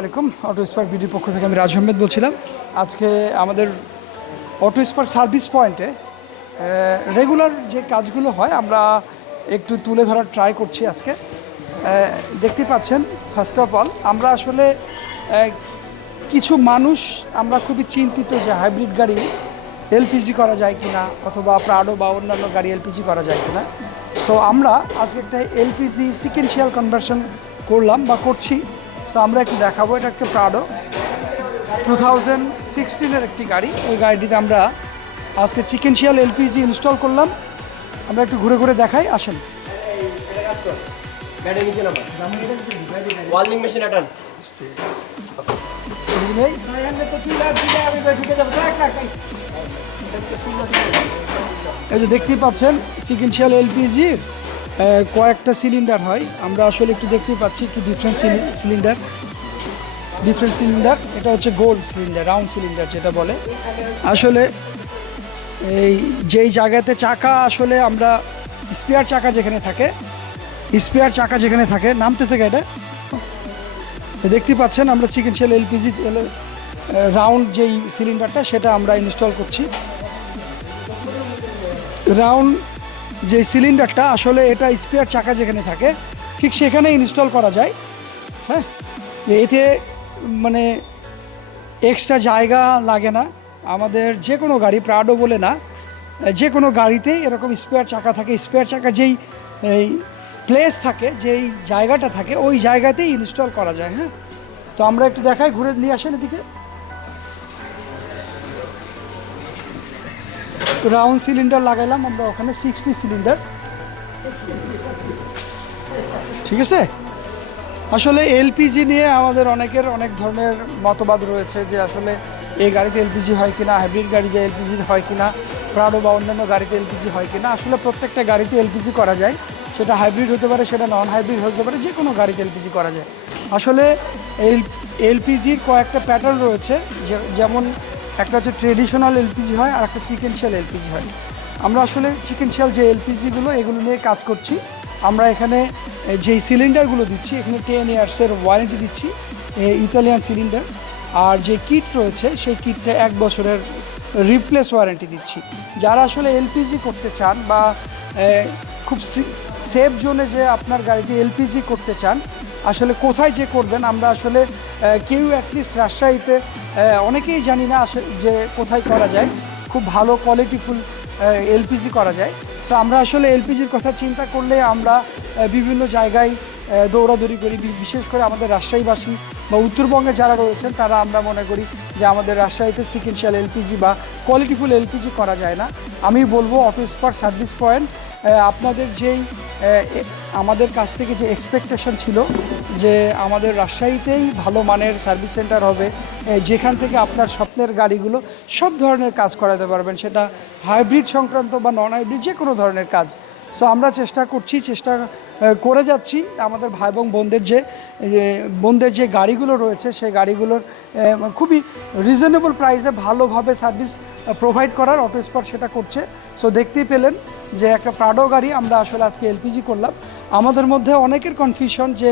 আলাইকুম। Auto spark বিডির পক্ষ থেকে আমি রাজ আহমেদ বলছিলাম। আজকে আমাদের অটো স্পার্ক সার্ভিস পয়েন্টে রেগুলার যে কাজগুলো হয়, আমরা একটু তুলে ধরার ট্রাই করছি আজকে। দেখতে পাচ্ছেন ফার্স্ট অফ অল আমরা আসলে কিছু মানুষ আমরা খুবই চিন্তিত যে হাইব্রিড গাড়ি এলপিজি করা যায় কিনা, অথবা প্রাডো বা অন্যান্য গাড়ি এলপিজি করা যায় কিনা। সো আমরা আজকে একটা এলপিজি সিকেন্সিয়াল কনভার্সন করলাম বা করছি। সো আমরা একটু দেখাবো এটা একটা প্রাডো টু থাউজেন্ড সিক্সটিনের একটি গাড়ি। এই গাড়িটিতে আমরা আজকে চিকেনশিয়াল এলপিজি ইনস্টল করলাম। আমরা একটু ঘুরে ঘুরে দেখাই আসেন। এই যে দেখতেই পাচ্ছেন সিকেন্সিয়াল এলপিজির কয়েকটা সিলিন্ডার হয়। আমরা আসলে একটু দেখতেই পাচ্ছি একটু ডিফারেন্ট সিলিন্ডার। ডিফারেন্ট সিলিন্ডার, এটা হচ্ছে গোল্ড সিলিন্ডার রাউন্ড সিলিন্ডার যেটা বলে। আসলে এই যেই জায়গাতে চাকা, আসলে আমরা স্পেয়ার চাকা যেখানে থাকে স্পেয়ার চাকা যেখানে থাকে, নামতেছে গাড়িটা দেখতে পাচ্ছেন আমরা চিকেন শেল এলপিজি রাউন্ড যেই সিলিন্ডারটা সেটা আমরা ইনস্টল করছি। রাউন্ড যে সিলিন্ডারটা, আসলে এটা স্পেয়ার চাকা যেখানে থাকে, ঠিক সেখানে ইনস্টল করা যায়। হ্যাঁ? এতে মানে এক্সট্রা জায়গা লাগে না। আমাদের যে কোনো গাড়ি প্রাডো বলে না, যে কোনো গাড়িতেই এরকম স্পেয়ার চাকা থাকে। স্পেয়ার চাকা যেই, এই প্লেস থাকে, যেই জায়গাটা থাকে, ওই জায়গাতেই ইনস্টল করা যায়। হ্যাঁ? তো আমরা একটু দেখাই, ঘুরে নিয়ে আসেন এদিকে। রাউন্ড সিলিন্ডার লাগাইলাম, আমরা ওখানে সিক্সটি সিলিন্ডার ঠিক আছে? আসলে এলপিজি নিয়ে আমাদের অনেকের অনেক ধরনের মতবাদ রয়েছে যে আসলে এই গাড়িতে এলপিজি হয় কিনা হাইব্রিড গাড়িতে এলপিজি হয় কিনা প্রাডো বা অন্যান্য গাড়িতে এলপিজি হয় কিনা, আসলে প্রত্যেকটা গাড়িতে এলপিজি করা যায়। সেটা হাইব্রিড হতে পারে, সেটা নন হাইব্রিড হতে পারে যে কোনো গাড়িতে এলপিজি করা যায়। আসলে এল এলপিজির কয়েকটা প্যাটার্ন রয়েছে যেমন একটা হচ্ছে ট্রেডিশনাল এলপিজি হয় আর একটা চিকেনশিয়াল এলপিজি হয়। আমরা আসলে চিকেনশিয়াল যে এলপিজিগুলো এগুলো নিয়ে কাজ করছি। আমরা এখানে যেই সিলিন্ডারগুলো দিচ্ছি, এখানে টেন ইয়ার্সের ওয়ারেন্টি দিচ্ছি ইতালিয়ান সিলিন্ডার আর যে কিট রয়েছে, সেই কিটটা এক বছরের রিপ্লেস ওয়ারেন্টি দিচ্ছি। যারা আসলে এলপিজি করতে চান বা খুব সেফ জোনে যে আপনার গাড়িটি এলপিজি করতে চান আসলে কোথায় যে করবেন, আমরা আসলে কেউ অ্যাটলিস্ট রাজশাহীতে অনেকেই জানি না যে কোথায় করা যায়। খুব ভালো কোয়ালিটিফুল এলপিজি করা যায়। তো আমরা আসলে এলপিজির কথা চিন্তা করলে আমরা বিভিন্ন জায়গায় দৌড়াদৌড়ি করি। বিশেষ করে আমাদের রাজশাহীবাসী বা উত্তরবঙ্গে যারা রয়েছেন, তারা আমরা মনে করি যে আমাদের রাজশাহীতে সিকেন্সিয়াল এলপিজি বা কোয়ালিটিফুল এলপিজি করা যায় না। আমি বলব অটো স্পার সার্ভিস পয়েন্ট আপনাদের যেই আমাদের কাছ থেকে যে এক্সপেকটেশন ছিল যে আমাদের রাজশাহীতেই ভালো মানের সার্ভিস সেন্টার হবে যেখান থেকে আপনার স্বপ্নের গাড়িগুলো সব ধরনের কাজ করাতে পারবেন। সেটা হাইব্রিড সংক্রান্ত বা নন হাইব্রিড যে কোনো ধরনের কাজ। সো আমরা চেষ্টা করছি, চেষ্টা করে যাচ্ছি। আমাদের ভাই এবং বোনদের যে বোনদের যে গাড়িগুলো রয়েছে, সেই গাড়িগুলোর খুবই রিজনেবল প্রাইসে ভালোভাবে সার্ভিস প্রোভাইড করার অটো স্পট সেটা করছে। সো দেখতেই পেলেন যে একটা প্রাডো গাড়ি আমরা আসলে আজকে এলপিজি করলাম। আমাদের মধ্যে অনেকের কনফিউশন যে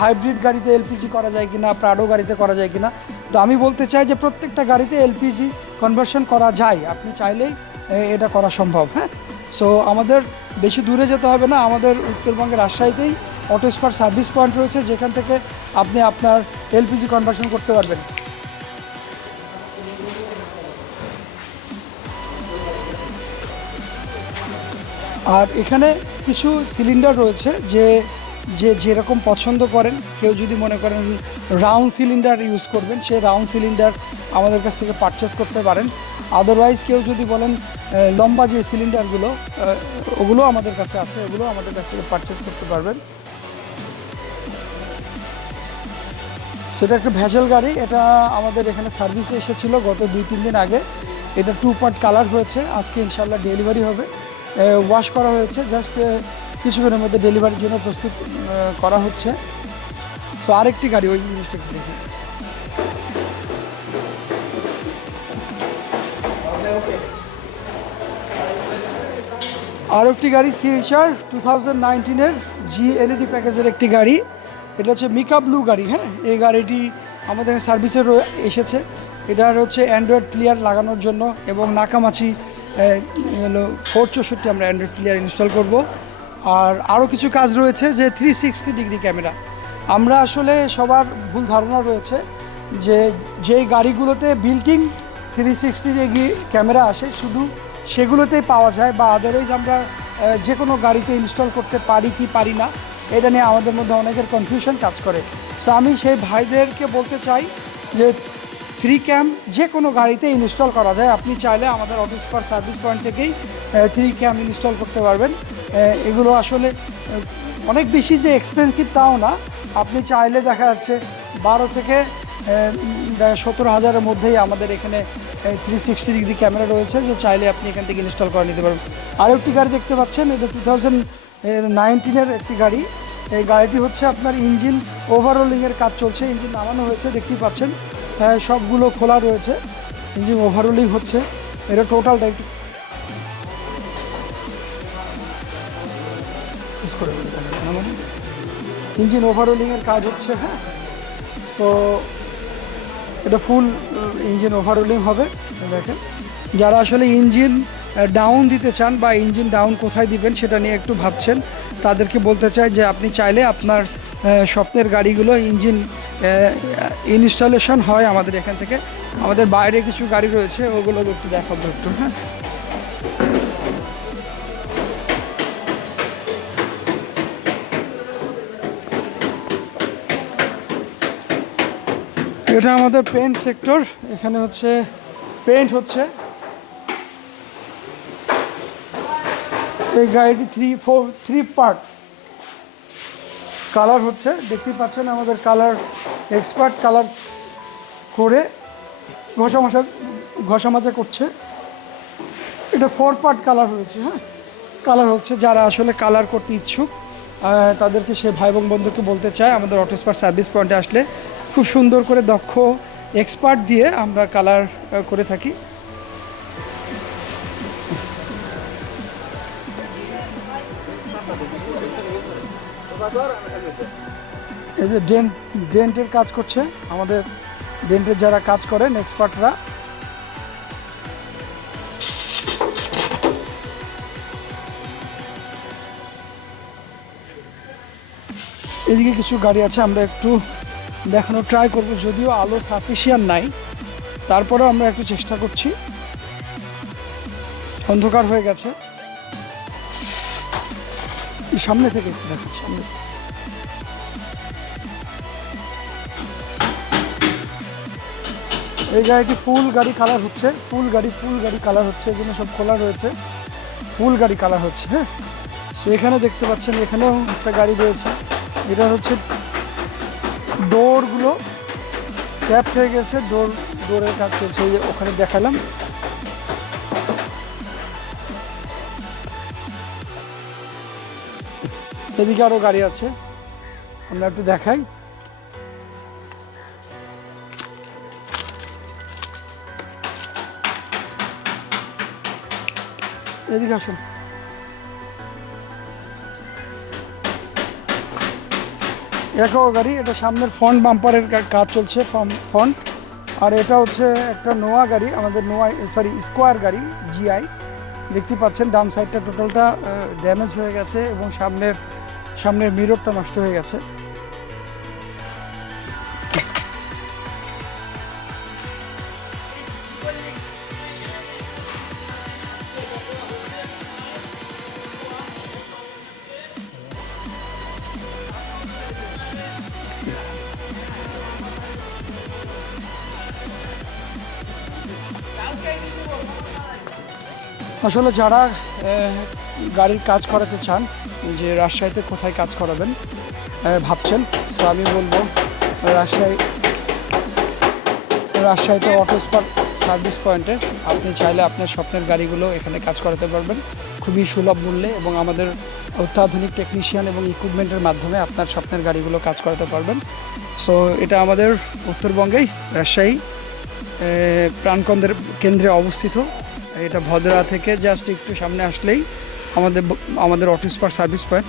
হাইব্রিড গাড়িতে এলপিজি করা যায় কিনা প্রাডো গাড়িতে করা যায় কিনা। তো আমি বলতে চাই যে, প্রত্যেকটা গাড়িতে এলপিজি কনভার্সন করা যায়। আপনি চাইলেই এটা করা সম্ভব হ্যাঁ? সো আমাদের বেশি দূরে যেতে হবে না। আমাদের উত্তরবঙ্গের রাজশাহীতেই অটো স্পার সার্ভিস পয়েন্ট রয়েছে। যেখান থেকে আপনি আপনার এলপিজি কনভার্সন করতে পারবেন। আর এখানে কিছু সিলিন্ডার রয়েছে যে যে যেরকম পছন্দ করেন। কেউ যদি মনে করেন রাউন্ড সিলিন্ডার ইউজ করবেন, সে রাউন্ড সিলিন্ডার আমাদের কাছ থেকে পারচেস করতে পারেন। আদারওয়াইজ কেউ যদি বলেন লম্বা যে সিলিন্ডারগুলো ওগুলো আমাদের কাছে আছে, ওগুলো আমাদের কাছ থেকে পারচেস করতে পারবেন। সেটা একটা ভ্যাসেল গাড়ি, এটা আমাদের এখানে সার্ভিসে এসেছিল গত দুই তিন দিন আগে। এটা টু পার্ট কালার হয়েছে, আজকে ইনশাল্লাহ ডেলিভারি হবে। ওয়াশ করা হয়েছে জাস্ট কিছুক্ষণের মধ্যে ডেলিভারির জন্য প্রস্তুত করা হচ্ছে। সো আরেকটি গাড়ি, ওই জিনিসটা দেখি। আর একটি গাড়ি সিএইচআর টু থাউজেন্ড নাইনটিনের জি এলইডি প্যাকেজের একটি গাড়ি। এটা হচ্ছে মিকা ব্লু গাড়ি হ্যাঁ? এই গাড়িটি আমাদের সার্ভিসে এসেছে। এটার হচ্ছে অ্যান্ড্রয়েড প্লেয়ার লাগানোর জন্য এবং নাকামাছি হলো ফোর চৌষট্টি আমরা অ্যান্ড্রয়েড প্লেয়ার ইনস্টল করব। আর আরও কিছু কাজ রয়েছে যে থ্রি সিক্সটি ডিগ্রি ক্যামেরা আমরা আসলে সবার ভুল ধারণা রয়েছে যে যেই গাড়িগুলোতে built in three sixty degree camera আসে, শুধু সেগুলোতেই পাওয়া যায় বা আদারওয়াইজ আমরা যে কোনো গাড়িতে ইনস্টল করতে পারি কি পারি না, এটা নিয়ে আমাদের মধ্যে অনেকের কনফিউশন কাজ করে। সো আমি সেই ভাইদেরকে বলতে চাই যে থ্রি ক্যাম যে কোনো গাড়িতে ইনস্টল করা যায়। আপনি চাইলে আমাদের অফিস পার সার্ভিস পয়েন্ট থেকেই থ্রি ক্যাম ইনস্টল করতে পারবেন। এগুলো আসলে অনেক বেশি যে এক্সপেন্সিভ তাও না। আপনি চাইলে দেখা যাচ্ছে বারো থেকে সতেরো হাজারের মধ্যেই আমাদের এখানে থ্রি সিক্সটি ডিগ্রি ক্যামেরা রয়েছে। যে চাইলে আপনি এখান থেকে ইনস্টল করে নিতে পারবেন। আরও একটি গাড়ি দেখতে পাচ্ছেন, এটা টু থাউজেন্ড নাইনটিনের একটি গাড়ি। এই গাড়িটি হচ্ছে আপনার ইঞ্জিন ওভারহোলিংয়ের কাজ চলছে। ইঞ্জিন নামানো হয়েছে, দেখতেই পাচ্ছেন। সবগুলো খোলা রয়েছে। ইঞ্জিন ওভারহোলিং হচ্ছে। এটা টোটালটা একটু ইঞ্জিন ওভারহোলিংয়ের কাজ হচ্ছে হ্যাঁ। তো এটা ফুল ইঞ্জিন ওভারহোলিং হবে, দেখেন। যারা আসলে ইঞ্জিন ডাউন দিতে চান বা ইঞ্জিন ডাউন কোথায় দিবেন সেটা নিয়ে একটু ভাবছেন, তাদেরকে বলতে চাই যে আপনি চাইলে আপনার স্বপ্নের গাড়িগুলো ইঞ্জিন ইনস্টলেশন হয় আমাদের এখান থেকে। আমাদের বাইরে কিছু গাড়ি রয়েছে, ওগুলো একটু দেখাবো একটু হ্যাঁ। এটা আমাদের পেন্ট সেক্টর এখানে হচ্ছে পেন্ট হচ্ছে। এই গাড়িটি three four three part colour হচ্ছে। দেখতেই পাচ্ছেন আমাদের কালার এক্সপার্ট কালার করে ঘষা মশা ঘষা মাজা করছে। এটা ফোর পার্ট কালার হয়েছে হ্যাঁ? কালার হচ্ছে যারা আসলে কালার করতে ইচ্ছুক তাদেরকে সে ভাই এবং বন্ধুকে বলতে চায়, আমাদের অটোস্পার সার্ভিস পয়েন্টে আসলে খুব সুন্দর করে দক্ষ এক্সপার্ট দিয়ে আমরা কালার করে থাকি। এই যে ডেন্ট ডেন্টের কাজ করছে, আমাদের ডেন্টের যারা কাজ করেন এক্সপার্টরা। এদিকে কিছু গাড়ি আছে, আমরা একটু দেখানোর ট্রাই করব, যদিও আলো সাফিসিয়ান নাই। তারপরেও আমরা একটু চেষ্টা করছি। অন্ধকার হয়ে গেছে। সামনে থেকে একটু দেখো, সামনে এই গাড়িটি ফুল গাড়ি কালার হচ্ছে, ফুল গাড়ি ফুল গাড়ি কালার হচ্ছে, এই জন্য সব খোলা রয়েছে। ফুল গাড়ি কালার হচ্ছে হ্যাঁ? সো এখানে দেখতে পাচ্ছেন, এখানেও একটা গাড়ি রয়েছে। এটা হচ্ছে ডোরগুলো ট্যাপ হয়ে গেছে ডোর ডোরের কাজ চলছে ওখানে দেখালাম। এদিকে আরও গাড়ি আছে। আমরা একটু দেখাই। এদিকে আসুন। এরকম গাড়ি, এটা সামনের ফ্রন্ট বাম্পারের কাজ চলছে ফ্রন্ট আর এটা হচ্ছে একটা নোয়া গাড়ি, আমাদের নোয়া সরি স্কোয়ার গাড়ি জিআই দেখতে পাচ্ছেন, ডান সাইডটা টোটালটা ড্যামেজ হয়ে গেছে এবং সামনের সামনের মিররটা নষ্ট হয়ে গেছে। আসলে যারা গাড়ির কাজ করাতে চান যে রাজশাহীতে কোথায় কাজ করাবেন ভাবছেন। সো আমি বলব রাজশাহী রাজশাহীতে অটো সার্ভিস পয়েন্টে আপনি চাইলে আপনার স্বপ্নের গাড়িগুলো এখানে কাজ করাতে পারবেন। খুবই সুলভ মূল্যে এবং আমাদের অত্যাধুনিক টেকনিশিয়ান এবং ইকুইপমেন্টের মাধ্যমে আপনার স্বপ্নের গাড়িগুলো কাজ করাতে পারবেন। সো এটা আমাদের উত্তরবঙ্গেই রাজশাহী এ, প্রাণকেন্দ্রের কেন্দ্রে অবস্থিত। এটা ভদ্রা থেকে জাস্ট একটু সামনে আসলেই আমাদের আমাদের অটো স্পার সার্ভিস পয়েন্ট।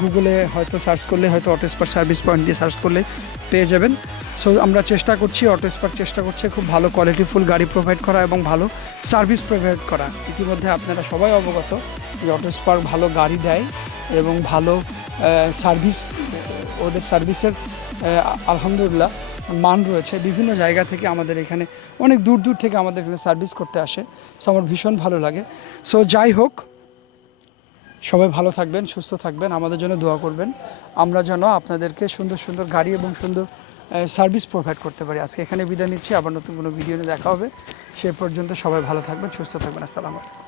গুগলে হয়তো সার্চ করলে হয়তো অটো স্পার সার্ভিস পয়েন্ট দিয়ে সার্চ করলে পেয়ে যাবেন। সো আমরা চেষ্টা করছি, অটো স্পার চেষ্টা করছে খুব ভালো কোয়ালিটিফুল গাড়ি প্রোভাইড করা এবং ভালো সার্ভিস প্রোভাইড করা। ইতিমধ্যে আপনারা সবাই অবগত যে অটো স্পার ভালো গাড়ি দেয় এবং ভালো সার্ভিস ওদের সার্ভিসের আলহামদুলিল্লাহ মান রয়েছে। বিভিন্ন জায়গা থেকে আমাদের এখানে, অনেক দূর দূর থেকে আমাদের এখানে সার্ভিস করতে আসে। সো আমার ভীষণ ভালো লাগে। সো যাই হোক সবাই ভালো থাকবেন, সুস্থ থাকবেন, আমাদের জন্য দোয়া করবেন। আমরা যেন আপনাদেরকে সুন্দর সুন্দর গাড়ি এবং সুন্দর সার্ভিস প্রোভাইড করতে পারি। আজকে এখানে বিদায় নিচ্ছি, আবার নতুন কোনো ভিডিও নিয়ে দেখা হবে। সে পর্যন্ত সবাই ভালো থাকবেন, সুস্থ থাকবেন। আসসালামু আলাইকুম।